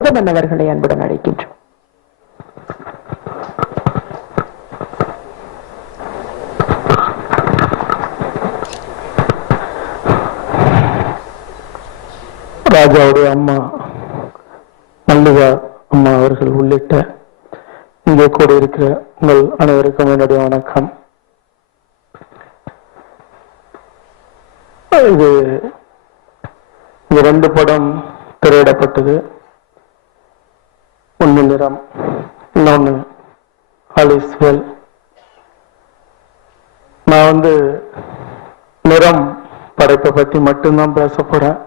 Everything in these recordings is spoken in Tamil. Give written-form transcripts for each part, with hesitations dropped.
மன்னவர்களை அன்புடன் அழைக்கின்றோம். ராஜாவுடைய அம்மா மல்லிகா அம்மா அவர்கள் உள்ளிட்ட இங்கே கூட இருக்கிற உங்கள் அனைவருக்கும் என்னுடைய வணக்கம். இது 2 படம் திரையிடப்பட்டது. ஒன்று நிறம், இன்னொன்று ஆலிஸ்வெல். நான் நிறம் படைப்பை பற்றி மட்டும்தான் பேச போறேன்.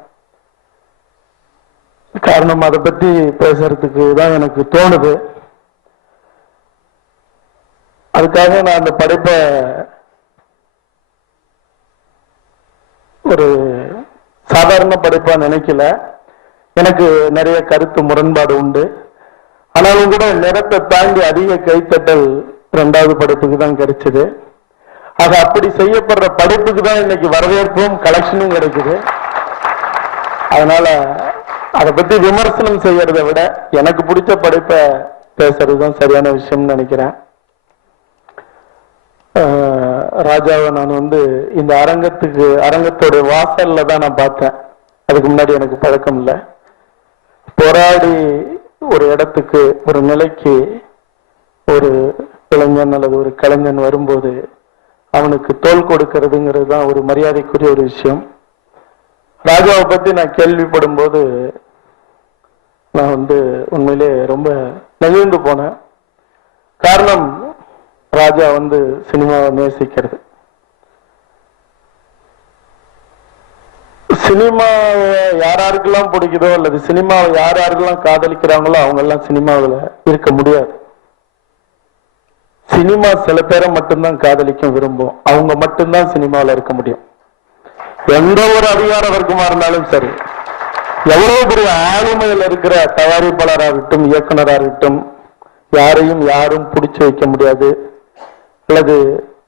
காரணம், அதை பற்றி பேசுறதுக்கு தான் எனக்கு தோணுது. அதுக்காக நான் அந்த படைப்பை ஒரு சாதாரண படைப்பா நினைக்கல. எனக்கு நிறைய கருத்து முரண்பாடு உண்டு. ஆனாலும் கூட நிறத்தை தாண்டி அதிக கைத்தட்டல் 2வது படைப்புக்கு தான் கிடைச்சது. ஆக அப்படி செய்யப்படுற படைப்புக்கு தான் இன்னைக்கு வரவேற்பும் கலெக்ஷனும் கிடைக்குது. அதனால அதை பத்தி விமர்சனம் செய்யறதை விட எனக்கு பிடிச்ச படைப்பை பேசுறதுதான் சரியான விஷயம்னு நினைக்கிறேன். ராஜாவை நான் இந்த அரங்கத்தோட வாசல்ல தான் நான் பார்த்தேன். அதுக்கு முன்னாடி எனக்கு பழக்கம் இல்லை. போராடி ஒரு இடத்துக்கு, ஒரு நிலைக்கு ஒரு இளைஞன் அல்லது ஒரு கலைஞன் வரும்போது அவனுக்கு தோள் கொடுக்கிறதுங்கிறது தான் ஒரு மரியாதைக்குரிய ஒரு விஷயம். ராஜாவை பத்தி நான் கேள்விப்படும் போது நான் உண்மையிலே ரொம்ப நெகிழ்ந்து போனேன். காரணம், ராஜா சினிமாவை நேசிக்கிறது. சினிமாவை யாராருக்கெல்லாம் பிடிக்குதோ அல்லது சினிமாவை யாரெல்லாம் காதலிக்கிறாங்களோ அவங்க எல்லாம் சினிமாவில் இருக்க முடியாது. சினிமா சில பேரை மட்டும்தான் காதலிக்க விரும்பும். அவங்க மட்டும்தான் சினிமாவில் இருக்க முடியும். எந்த ஒரு அதிகார வர்க்கமா இருந்தாலும் சரி, எவ்வளவு பெரிய ஆளுமையில் இருக்கிற தயாரிப்பாளராகட்டும், இயக்குனராகட்டும், யாரையும் யாரும் பிடிச்சு வைக்க முடியாது அல்லது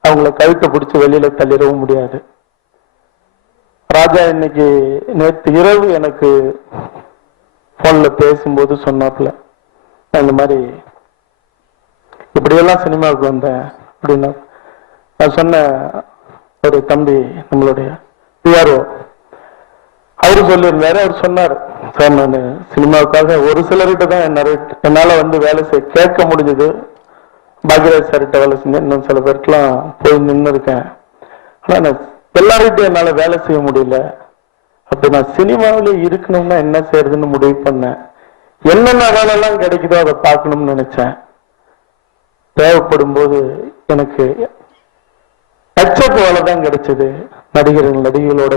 அவங்கள கழுத்தை பிடிச்சு வெளியில தள்ளிடவும் முடியாது. ராஜா இன்னைக்கு நேற்று இரவு எனக்கு போன்ல பேசும்போது சொன்னாப்புல, இந்த மாதிரி இப்படியெல்லாம் சினிமாவுக்கு வந்தேன் அப்படின்னா. நான் சொன்ன ஒரு தம்பி, நம்மளுடைய பிஆர்ஓ, அவரு சொல்லியிருந்தாரு. அவர் சொன்னார், சார் நான் சினிமாவுக்காக ஒரு சிலர்கிட்ட தான் என்னால வேலை செய்ய கேட்க முடிஞ்சது. பாக்யராஜ் சார்கிட்ட வேலை செஞ்சேன், இன்னும் சில பேருக்கெல்லாம் போய் நின்று இருக்கேன். ஆனா நான் எல்லார்கிட்டையும் என்னால வேலை செய்ய முடியல. அப்படி நான் சினிமாவிலே இருக்கணும்னா என்ன செய்யறதுன்னு முடிவு பண்ணேன். என்னென்ன வேலையெல்லாம் கிடைக்குதோ அதை பார்க்கணும்னு நினைச்சேன். தேவைப்படும் போது எனக்கு டச்சப் வேலை தான் கிடைச்சது. நடிகளோட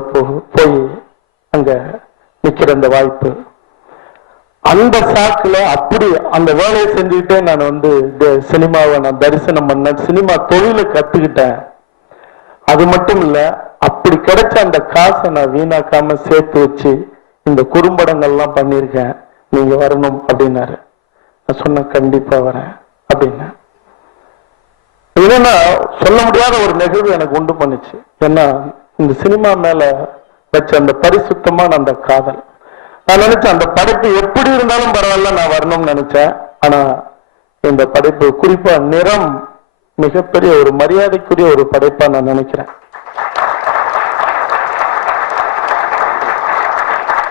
போய் அங்க நிக்கிற அந்த வாய்ப்பு. அந்த சாக்குல அப்படி அந்த வேலையை செஞ்சுக்கிட்டே நான் சினிமாவை நான் தரிசனம் பண்ணேன். சினிமா தொழிலை கத்துக்கிட்டேன். அது மட்டும் இல்ல, அப்படி கிடைச்ச அந்த காசை நான் வீணாக்காம சேர்த்து வச்சு இந்த குறும்படங்கள்லாம் பண்ணியிருக்கேன். நீங்க வரணும் அப்படின்னாரு. நான் சொன்ன கண்டிப்பா வரேன் அப்படின்னு. என்னன்னா, சொல்ல முடியாத ஒரு நிகழ்வு எனக்கு உண்டு பண்ணுச்சு. ஏன்னா, இந்த சினிமா மேல வச்ச அந்த பரிசுத்தமான அந்த காதல். நான் நினைச்சேன் அந்த படைப்பு எப்படி இருந்தாலும் பரவாயில்ல, நான் வரணும்னு நினைச்சேன். ஆனா இந்த படைப்பு, குறிப்பா நிறம், மிகப்பெரிய ஒரு மரியாதைக்குரிய ஒரு படைப்பா நான் நினைக்கிறேன்.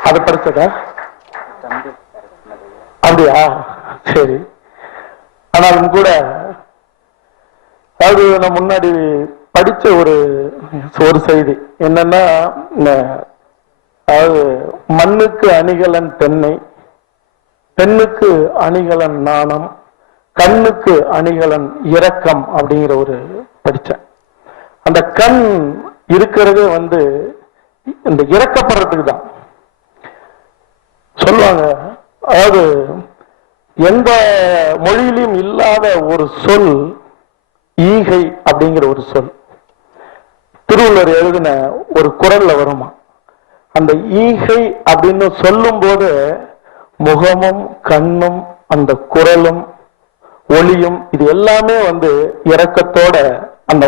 அது படிச்சதா? அப்படியா? சரி. ஆனாலும் கூட, அதாவது நான் முன்னாடி படிச்ச ஒரு செய்தி என்னன்னா, அதாவது மண்ணுக்கு அணிகலன் தென்னை, பெண்ணுக்கு அணிகலன் நாணம், கண்ணுக்கு அணிகலன் இரக்கம் அப்படிங்கிற ஒரு படிச்சேன். அந்த கண் இருக்கிறதே இந்த இறக்கப்படுறதுக்கு தான் சொல்லுவாங்க. அதாவது எந்த மொழியிலும் இல்லாத ஒரு சொல் ஈகை அப்படிங்கிற ஒரு சொல் திருவள்ளுவர் எழுதின ஒரு குறள்ல வருமா. அந்த ஈகை அப்படின்னு சொல்லும் போது முகமும் கண்ணும் அந்த குரலும் ஒளியும் இது எல்லாமே இரக்கத்தோட அந்த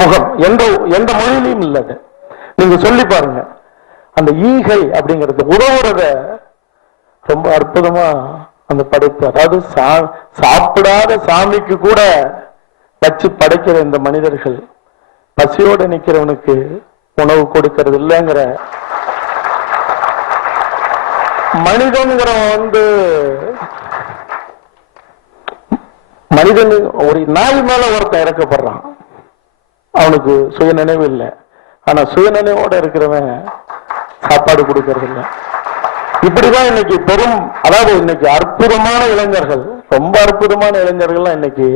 முகம் எந்த மொழியிலையும் இல்லது. நீங்க சொல்லி பாருங்க. அந்த ஈகை அப்படிங்கிறது உறவுறத ரொம்ப அற்புதமா அந்த படைப்பு, அதாவது சாப்பிடாத சாமிக்கு கூட வச்சு படைக்கிற இந்த மனிதர்கள் பசியோடு நிக்கிறவனுக்கு உணவு கொடுக்கிறது இல்லைங்கிற மனிதன்கிறவன் மனிதன் ஒரு நாய் மேல ஒருத்தன் இறக்கப்படுறான், அவனுக்கு சுய நினைவு இல்லை. ஆனா சுயநினைவோட இருக்கிறவன் சாப்பாடு கொடுக்கறது இல்லை. இப்படிதான் இன்னைக்கு அதாவது இன்னைக்கு அற்புதமான இளைஞர்கள், ரொம்ப அற்புதமான இளைஞர்கள்லாம் இன்னைக்கு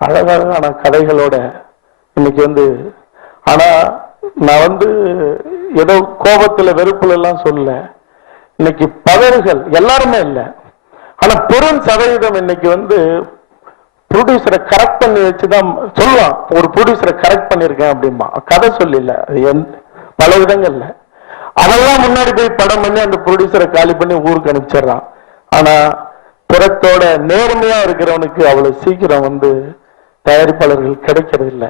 அழகான கதைகளோட இன்னைக்கு ஆனா நான் ஏதோ கோபத்துல வெறுப்புல எல்லாம் சொல்ல, இன்னைக்கு பதறுகள் எல்லாருமே இல்லை. ஆனா பெரும் சதவீதம் இன்னைக்கு ப்ரொடியூசரை கரெக்ட் பண்ணி வச்சுதான் சொல்லுவான், ஒரு ப்ரொடியூசரை கரெக்ட் பண்ணிருக்கேன் அப்படிமா, கதை சொல்லல பல விதங்கள்ல. அதெல்லாம் முன்னாடி போய் படம் பண்ணி அந்த ப்ரொடியூசரை காலி பண்ணி ஊருக்கு அனுப்பிச்சிடறான். ஆனா புறத்தோட நேர்மையா இருக்கிறவனுக்கு அவ்வளவு சீக்கிரம் தயாரிப்பாளர்கள் கிடைக்கிறது இல்லை.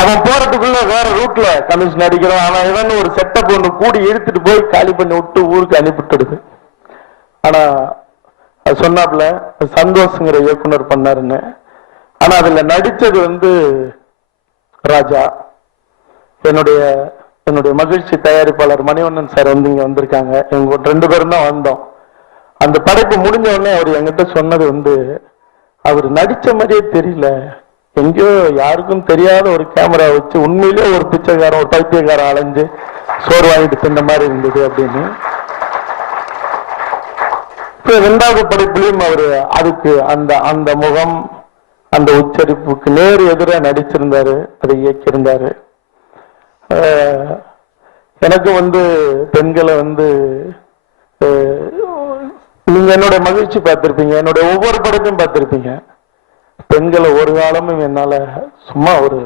அவன் போறதுக்குள்ள வேற ரூட்ல கமிஷன் அடிக்கிறான். ஆனா இவன் ஒரு செட்டப் ஒண்ணு கூடி இழுத்துட்டு போய் காலி பண்ணி விட்டு ஊருக்கு அனுப்பிட்டுடுது. ஆனா சொன்னாப்ல சந்தோஷங்கிற இயக்குனர் பண்ணாருன்னு. ஆனா அதுல நடிச்சது ராஜா, என்னுடைய மகிழ்ச்சி தயாரிப்பாளர் மணிவண்ணன் சார் இங்க வந்திருக்காங்க. எங்க 2 பேரும் தான் வந்தோம். அந்த படைப்பு முடிஞ்ச உடனே அவர் என்கிட்ட சொன்னது அவர் நடிச்ச மாதிரியே தெரியல, எங்கேயோ யாருக்கும் தெரியாத ஒரு கேமரா வச்சு உண்மையிலே ஒரு பிச்சைக்காரன் ஒரு பைத்தியக்காரன் அலைஞ்சு சோறு வாங்கிட்டு தின்ன மாதிரி இருந்தது அப்படின்னு. 2வது படைப்புலையும் அவரு அதுக்கு அந்த முகம் அந்த உச்சரிப்புக்கு நேர் எதிராக நடிச்சிருந்தாரு, அதை இயக்கியிருந்தாரு. எனக்கு பெண்களை நீங்க என்னுடைய மகிழ்ச்சி பார்த்திருப்பீங்க, என்னுடைய ஒவ்வொரு படத்தையும் பார்த்திருப்பீங்க. பெண்களை ஒரு காலமும் என்னால சும்மா ஒரு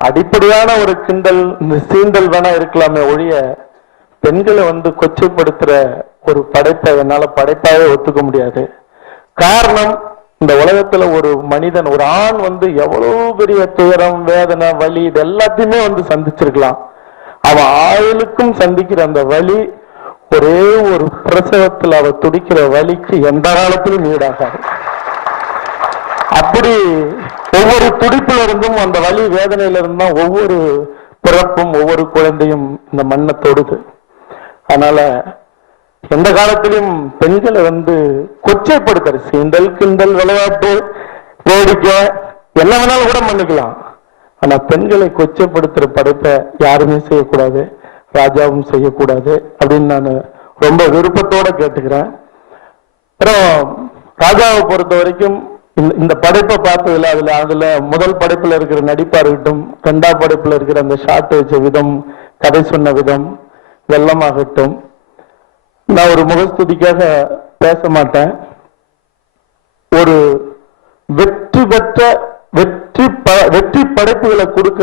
அடிப்படையான ஒரு கிண்டல் சீண்டல் வேணா இருக்கலாமே ஒழிய பெண்களை கொச்சைப்படுத்துற ஒரு படைப்பை என்னால படைப்பாவே ஒத்துக்க முடியாது. காரணம், இந்த உலகத்துல ஒரு மனிதன் ஒரு ஆண் எவ்வளவு பெரிய துயரம் வேதனை வலி இது எல்லாத்தையுமே சந்திச்சிருக்கலாம். அவன் ஆயுளுக்கும் சந்திக்கிற அந்த வலி ஒரே ஒரு பிரசவத்தில் அவ துடிக்கிற வலிக்கு எந்த காலத்திலும் ஈடாகாது. அப்படி ஒவ்வொரு துடிப்புல இருந்தும் அந்த வலி வேதனையில இருந்தும் ஒவ்வொரு பிறப்பும் ஒவ்வொரு குழந்தையும் இந்த மண்ணை தொடுது. அதனால எந்த காலத்திலும் பெண்களை கொச்சைப்படுத்துற சீண்டல் கிண்டல் விளையாட்டு வேடிக்கை என்ன வேணாலும் கூட பண்ணிக்கலாம். ஆனா பெண்களை கொச்சைப்படுத்துற படைப்பை யாருமே செய்யக்கூடாது, ராஜாவும் செய்யக்கூடாது அப்படின்னு நான் ரொம்ப விருப்பத்தோட கேட்டுக்கிறேன். அப்புறம் ராஜாவை பொறுத்த வரைக்கும் இந்த படைப்பை பார்த்ததுல அதுல முதல் படைப்புல இருக்கிற நடிப்பா இருக்கட்டும், 2வது படைப்புல இருக்கிற அந்த ஷாட் வச்ச விதம், கதை சொன்ன விதம், வெள்ளமாகட்டும், நான் ஒரு முகஸ்துதிக்காக பேச மாட்டேன். ஒரு வெற்றி படைப்புகளை கொடுக்க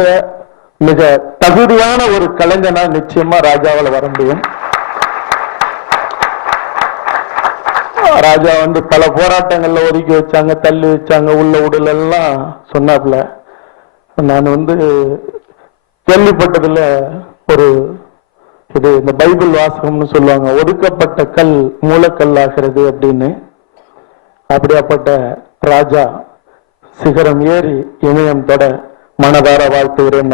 மிக தகுதியான ஒரு கலைஞனா நிச்சயமா ராஜாவால் வர முடியும். ராஜா பல போராட்டங்கள்ல ஒதுக்கி வச்சாங்க, தள்ளி வச்சாங்க, உள்ள உடல் எல்லாம் சொன்னாப்ல. நான் கேள்விப்பட்டதுல ஒரு இது இந்த பைபிள் வாசகம்னு சொல்லுவாங்க, ஒதுக்கப்பட்ட கல் மூலக்கல்லாகிறது அப்படின்னு. அப்படியாப்பட்ட ராஜா சிகரம் ஏறி இமயம் தொட மனதார வாழ்த்துகிறேன்.